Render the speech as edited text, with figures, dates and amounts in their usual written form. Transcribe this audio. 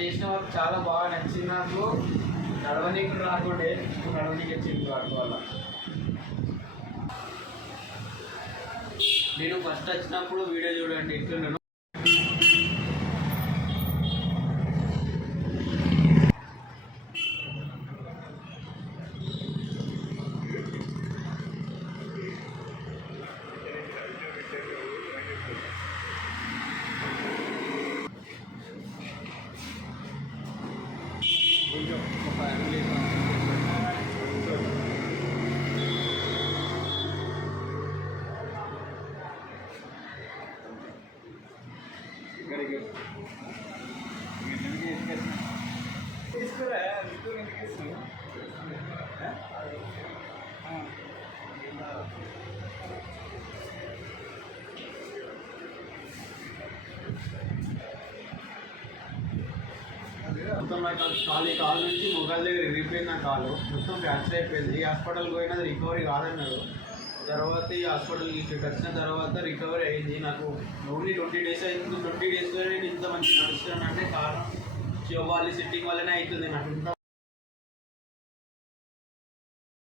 చేసిన వర్క్ చాలా బాగా నచ్చింది నాకు. నడవనీకి రాకుండే, నడవనీకి వచ్చింది వర్క్ వల్ల. నేను ఫస్ట్ వచ్చినప్పుడు వీడియో చూడండి ఎట్లున్నాను. మొత్తం నాకు కాలు నుంచి మొగాల దగ్గర విరిగిపోయింది. నా కాలు మొత్తం ఫ్రాక్చర్ అయిపోయింది. హాస్పిటల్కి పోయినది రికవరీ కాదన్నారు. తర్వాత ఈ హాస్పిటల్కి ఇక్కడికి వచ్చిన తర్వాత రికవరీ అయింది. నాకు ఓన్లీ 20 days అయింది. 20 daysలో నేను ఇంత మంచి నడుస్తున్నాను అంటే కారణం శివాలి సిట్టింగ్ వల్లనే అవుతుంది నాకు.